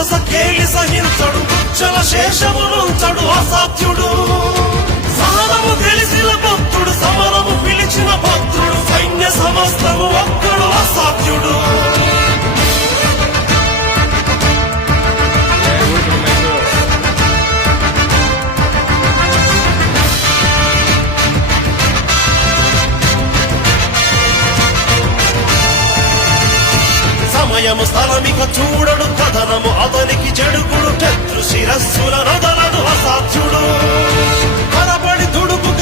రాక్షస కేలి సహించడు ఉచ్చల శేషమునుంచడు అసాధ్యుడు సహనము తెలిసిన భక్తుడు సమరము పిలిచిన భద్రుడు సైన్య సమస్తము ఒక్కడు అసాధ్యుడు సమయము స్థలమిక చూడడు కథనము అతనికి చెడుకుడు శత్రు శిరస్సుల నొదలడు అసాధ్యుడు కనబడి దుడుకుక